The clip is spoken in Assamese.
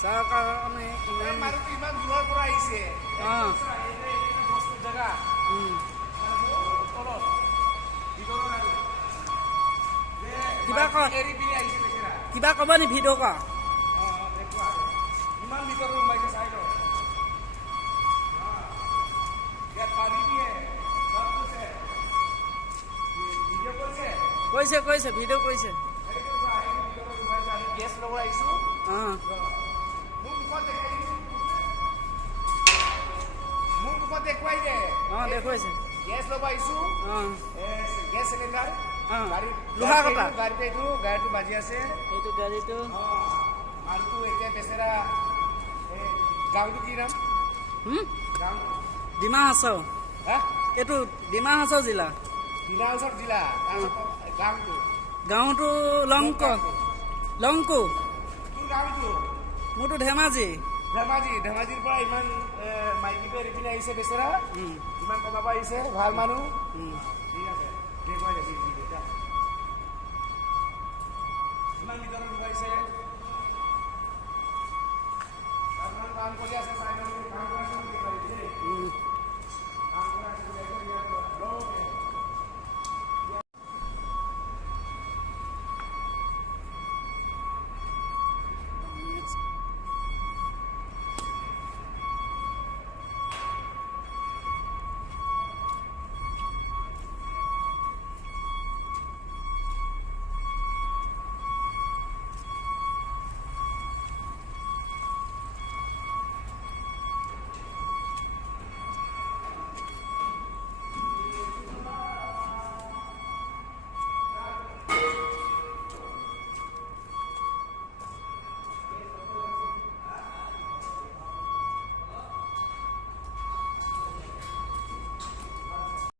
চাওক আমি ইমান মানুহটো ইমান দূৰৰ পৰা আহিছে অঁ বস্তু জেগা তলত ভিতৰত আৰু কিবা ক এৰি পিনি আহিছে বেচেৰা কিবা ক'ব নি ভিডিঅ' ক দেখুৱা ইমান ভিতৰত সোমাইছে চাই লওক ইয়াত পানী দিয়ে সব কৈছে ভিডিঅ' কৈছে কৈছে ভিডিঅ' কৈছে সেইটো চা সেইটো ভিতৰত সোমাইছে আমি গেছ ল'ব আহিছোঁ অঁ মোৰ মুখত দেখাই দিছোঁ মোৰ মুখত দেখুৱাই দে অঁ দেখুৱাইছে গেছ ল'ব আহিছোঁ অঁ গেছ চিলিণ্ডাৰ অঁ গাড়ী লোহাৰ কটা গাড়ীটো বাজি আছে এইটো গাড়ীটো মানুহটো এতিয়া বেচেৰা গাঁৱটো কি নাম গাঁও ডিমা হাছাও হা এইটো ডিমা হাছাও জিলা ডিমা হাছাও জিলা গাঁৱটো গাঁওটো লংকো তোৰ গাঁৱটো মোৰতো ধেমাজি ধেমাজিৰ পৰা ইমান মাইকীটো এৰি পিনে আহিছে বেচেৰা ইমান কমাব আহিছে ভাল মানুহ ঠিক আছে দেখুৱাই দে ইমান ভিতৰত ডুবাইছে কাম কৰি আছে চাই